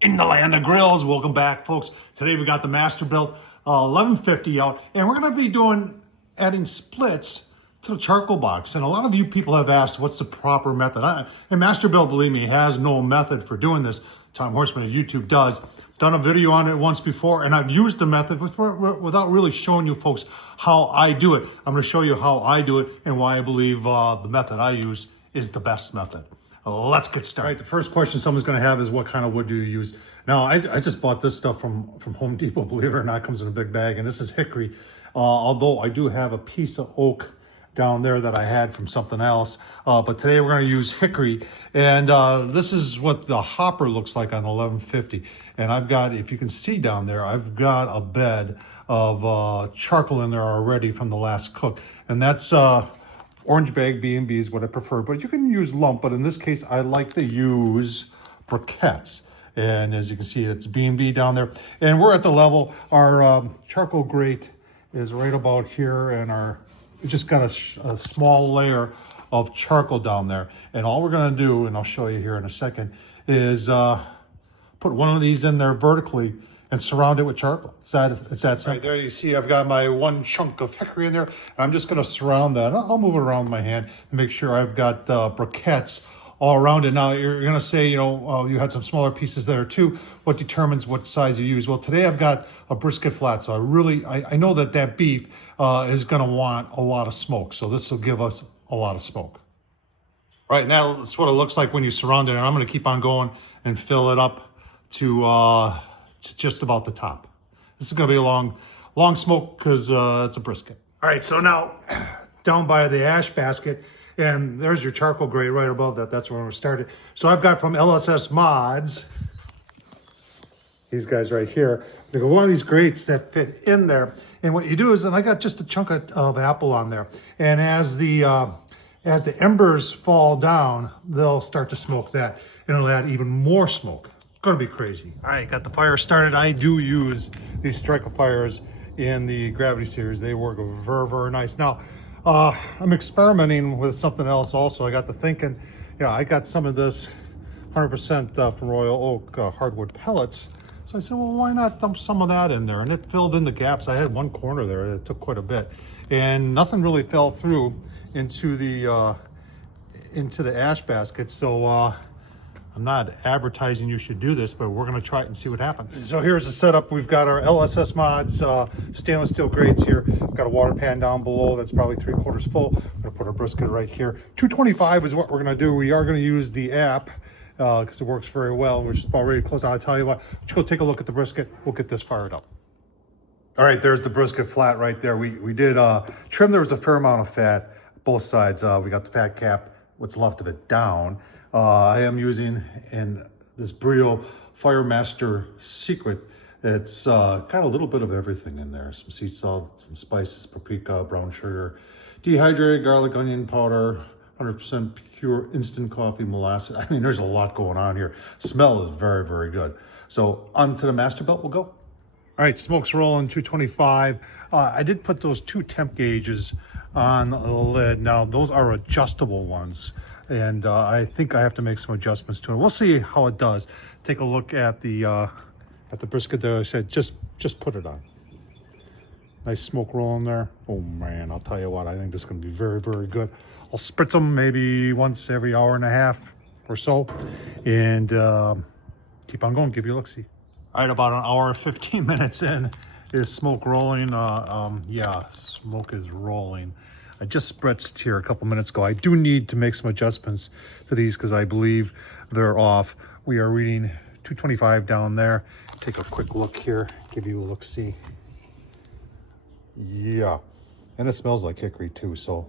In the land of grills, welcome back, folks. Today we got the Masterbuilt 1150 out, and we're going to be adding splits to the charcoal box. And a lot of you people have asked, what's the proper method? And Masterbuilt, believe me, has no method for doing this. Tom Horsman of YouTube does. Done a video on it once before, and I've used the method without really showing you folks how I do it. I'm going to show you how I do it and why I believe the method I use is the best method. Let's get started. All right, the first question someone's going to have is, what kind of wood do you use? Now, I just bought this stuff from Home Depot, believe it or not. It comes in a big bag, and this is hickory. Although I do have a piece of oak down there that I had from something else. But today we're going to use hickory. And this is what the hopper looks like on the 1150. And I've got, if you can see down there, I've got a bed of charcoal in there already from the last cook. And that's orange bag B&B is what I prefer, but you can use lump, but in this case, I like to use briquettes. And as you can see, it's B&B down there. And we're at the level, our charcoal grate is right about here, and we just got a small layer of charcoal down there. And all we're gonna do, and I'll show you here in a second, is put one of these in there vertically and surround it with charcoal. It's that simple. Right there you see I've got my one chunk of hickory in there, and I'm just gonna surround that. I'll move it around with my hand to make sure I've got briquettes all around it. Now you're gonna say, you had some smaller pieces there too. What determines what size you use? Well, today I've got a brisket flat, so I know that beef is gonna want a lot of smoke, so this will give us a lot of smoke. Right, now that's what it looks like when you surround it, and I'm gonna keep on going and fill it up to just about the top. This is gonna be a long smoke because it's a brisket. All right, so now down by the ash basket, and there's your charcoal grate right above that. That's where we started. So I've got from LSS Mods, these guys right here. They got one of these grates that fit in there. And what you do is, and I got just a chunk of apple on there. And as the embers fall down, they'll start to smoke that, and it'll add even more smoke. It's gonna be crazy. All right, got the fire started. I do use these striker fires in the Gravity series. They work very, very nice. Now, I'm experimenting with something else also. I got to thinking, I got some of this 100% from Royal Oak hardwood pellets. So I said, well, why not dump some of that in there? And it filled in the gaps. I had one corner there that took quite a bit, and nothing really fell through into the ash basket. So I'm not advertising you should do this, but we're gonna try it and see what happens. So here's the setup. We've got our LSS Mods stainless steel grates here. We've got a water pan down below that's probably 3/4 full. I'm gonna put our brisket right here. 225 is what we're gonna do. We are gonna use the app because it works very well. We're just about ready to close out. I'll tell you what, let's go take a look at the brisket. We'll get this fired up. All right, there's the brisket flat right there. We did trim. There was a fair amount of fat, both sides. We got the fat cap, what's left of it, down. I am using this Brio Firemaster Secret. It's got a little bit of everything in there. Some sea salt, some spices, paprika, brown sugar, dehydrated garlic, onion powder, 100% pure instant coffee molasses. I mean, there's a lot going on here. Smell is very, very good. So onto the Masterbuilt we'll go. All right, smoke's rolling, 225. I did put those 2 temp gauges on the lid. Now, those are adjustable ones, and I think I have to make some adjustments to it. We'll see how it does. Take a look at the brisket there. I said, just put it on. Nice smoke rolling there. Oh man, I'll tell you what, I think this is gonna be very, very good. I'll spritz them maybe once every hour and a half or so, and keep on going, give you a look-see. All right, about an hour and 15 minutes in, is smoke rolling? Yeah, smoke is rolling. I just spritzed here a couple minutes ago. I do need to make some adjustments to these because I believe they're off. We are reading 225 down there. Take a quick look here, give you a look-see. Yeah, and it smells like hickory too, so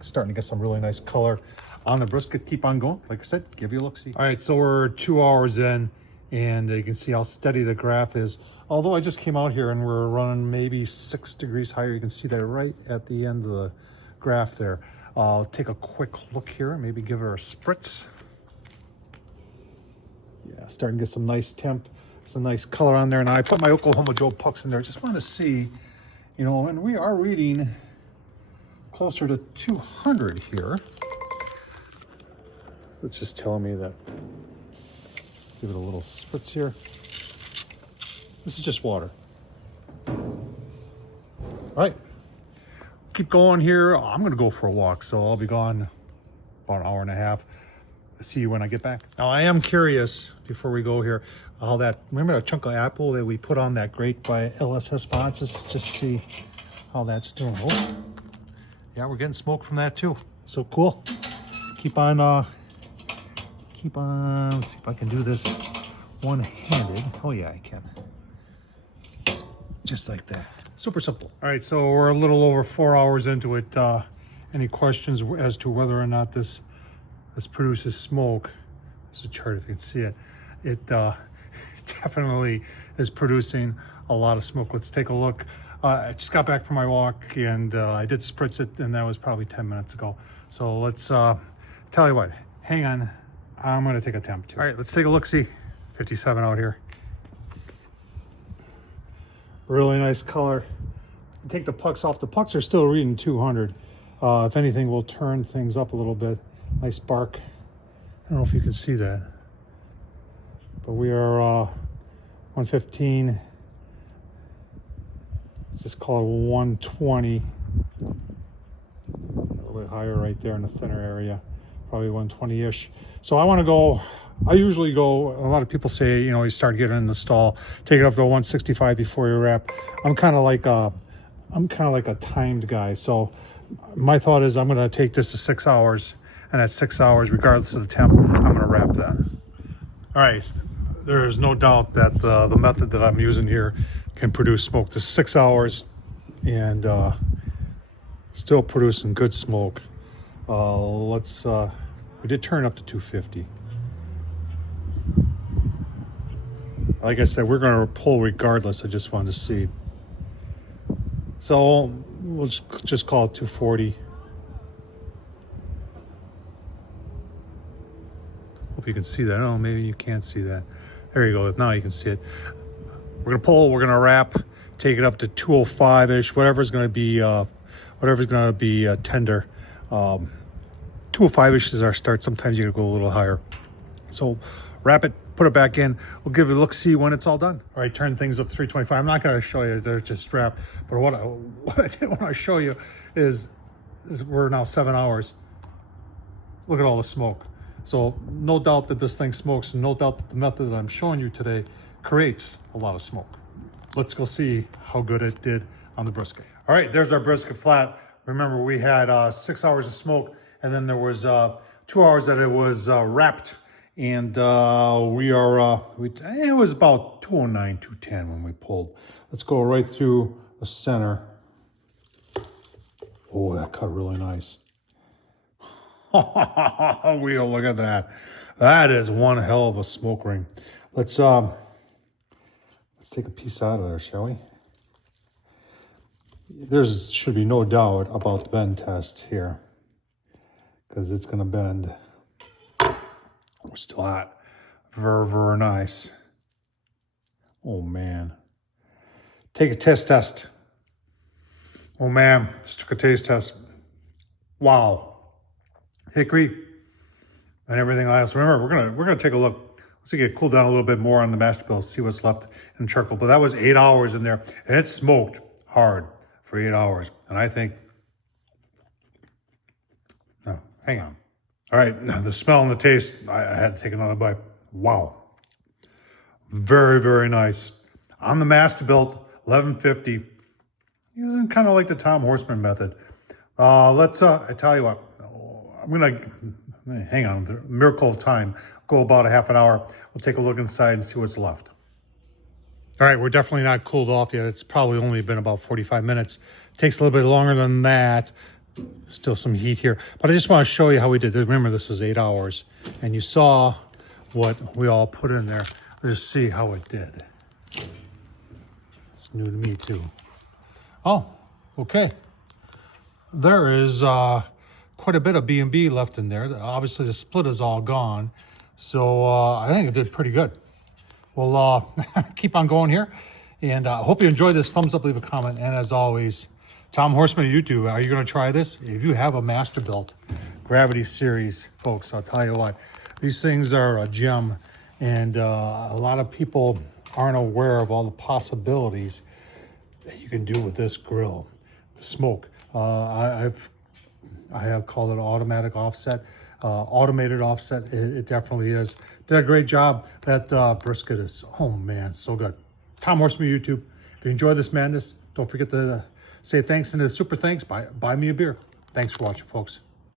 starting to get some really nice color on the brisket. Keep on going, like I said, give you a look-see. All right, so we're 2 hours in, and you can see how steady the graph is. Although I just came out here and we're running maybe 6 degrees higher. You can see that right at the end of the graph there. I'll take a quick look here and maybe give her a spritz. Yeah, starting to get some nice temp, some nice color on there. And I put my Oklahoma Joe pucks in there. Just want to see, and we are reading closer to 200 here. It's just telling me that Give it a little spritz here. This is just water. All right, keep going here. I'm gonna go for a walk, so I'll be gone about an hour and a half. See you when I get back. Now I am curious, before we go here, how that, remember that chunk of apple that we put on that grate by LSS Bonds? Let's just see how that's doing. Oh, yeah, we're getting smoke from that too. So cool. Keep on, let's see if I can do this one-handed. Oh yeah, I can. Just like that. Super simple. All right, so we're a little over 4 hours into it. Any questions as to whether or not this produces smoke? It's a chart if you can see it. It definitely is producing a lot of smoke. Let's take a look. I just got back from my walk and I did spritz it, and that was probably 10 minutes ago. So let's tell you what, hang on. I'm gonna take a temp too. All right, let's take a look, see. 57 out here. Really nice color. Take the pucks off. The pucks are still reading 200. If anything, we'll turn things up a little bit. Nice bark. I don't know if you can see that, but we are 115. Let's just call it 120. A little bit higher right there in the thinner area, probably 120-ish. So I want to go. I usually go. A lot of people say, you know, you start getting in the stall, take it up to 165 before you wrap. I'm kind of like a timed guy. So my thought is I'm going to take this to 6 hours, and at 6 hours, regardless of the temp, I'm going to wrap that. All right, there is no doubt that the method that I'm using here can produce smoke. This is 6 hours, and still producing good smoke. We did turn up to 250. Like I said, we're going to pull regardless. I just wanted to see. So we'll just call it 240. Hope you can see that. Oh, maybe you can't see that. There you go. Now you can see it. We're going to pull. We're going to wrap. Take it up to 205-ish. Whatever's going to be tender. 205-ish is our start. Sometimes you got to go a little higher. So wrap it. Put it back in. We'll give it a look-see when it's all done. All right, turn things up to 325. I'm not going to show you. They're just wrapped. But what I did want to show you is we're now 7 hours. Look at all the smoke. So no doubt that this thing smokes, and no doubt that the method that I'm showing you today creates a lot of smoke. Let's go see how good it did on the brisket. All right, there's our brisket flat. Remember, we had 6 hours of smoke, and then there was 2 hours that it was wrapped. And it was about 209, 210 when we pulled. Let's go right through the center. Oh, that cut really nice. Wheel, look at that. That is one hell of a smoke ring. Let's take a piece out of there, shall we? There should be no doubt about the bend test here, because it's going to bend. We're still hot. Very, very nice. Oh, man. Take a test. Oh, man. Just took a taste test. Wow. Hickory and everything else. Remember, we're gonna take a look. Let's see, get cooled down a little bit more on the Masterbuilt, see what's left in charcoal. But that was 8 hours in there, and it smoked hard for 8 hours. And I think, no, hang on. All right, the smell and the taste, I had to take another bite. Wow. Very, very nice. On the Masterbuilt 1150, using kind of like the Tom Horsman method. I tell you what, I'm gonna, hang on, the miracle of time. Go about a half an hour. We'll take a look inside and see what's left. All right, we're definitely not cooled off yet. It's probably only been about 45 minutes. Takes a little bit longer than that. Still some heat here, but I just want to show you how we did this. Remember, this is 8 hours, and you saw what we all put in there. Let's just see how it did. It's new to me too. Oh, okay. There is quite a bit of B&B left in there. Obviously, the split is all gone, so I think it did pretty good. We'll keep on going here, and I hope you enjoyed this. Thumbs up, leave a comment, and as always, Tom Horsman, YouTube, are you going to try this? If you have a Masterbuilt Gravity Series, folks, I'll tell you what, these things are a gem. And a lot of people aren't aware of all the possibilities that you can do with this grill. The smoke. I have called it automatic offset, automated offset. It definitely is. Did a great job. That brisket is, oh man, so good. Tom Horsman YouTube. If you enjoyed this madness, don't forget to say thanks and a super thanks. Buy me a beer. Thanks for watching, folks.